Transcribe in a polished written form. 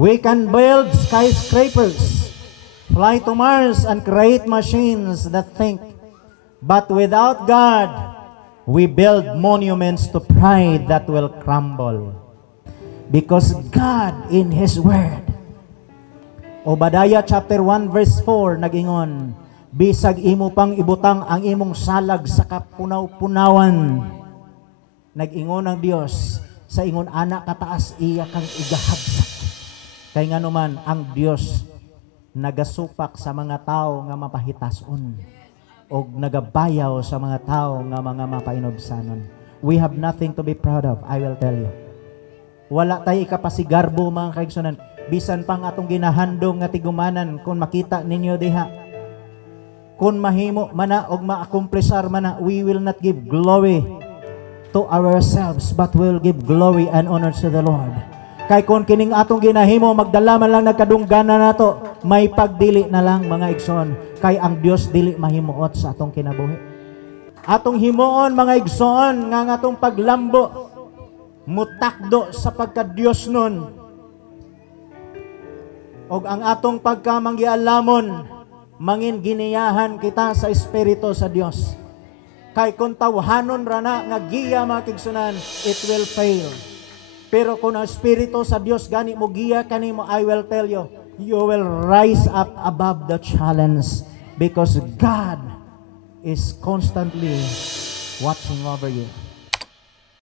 We can build skyscrapers, fly to Mars, and create machines that think. But without God, we build monuments to pride that will crumble. Because God in His Word, Obadiah chapter 1 verse 4, nagingon, bisag imo pang ibutang ang imong salag sa kapunaw-punawan. Nag-ingon ang Dios, sa ingon anak kataas iya kang igahagsak. Kay nga naman ang Dios nagasupak sa mga tao nga mapahitason o nagabayaw sa mga tao nga mga mapainobsanon. We have nothing to be proud of, I will tell you. Wala tayo ikapasigarbo mga kaigsunan. Bisan pang atong ginahandong nga tigumanan kung makita ninyo diha. Kung mahimo mana og maakumplisar mana, we will not give glory to ourselves, but we will give glory and honor to the Lord. Kay kung kining atong ginahimo, magdala man lang nagkadunggana nato, may pagdili na lang mga igsoon. Kay ang Dios dili mahimuot sa atong kinabuhi. Atong himuon mga igsoon nga atong paglambo, mutakdo sa pagka-Dios nun. Og ang atong pagkamanggialamon, mangin giniyahan kita sa Espiritu sa Dios. Kay kung tawhanon rana nga giya mga kigsunan, it will fail. Pero kung ang Espiritu sa Dios gani mo giya kanimo, I will tell you, you will rise up above the challenge because God is constantly watching over you.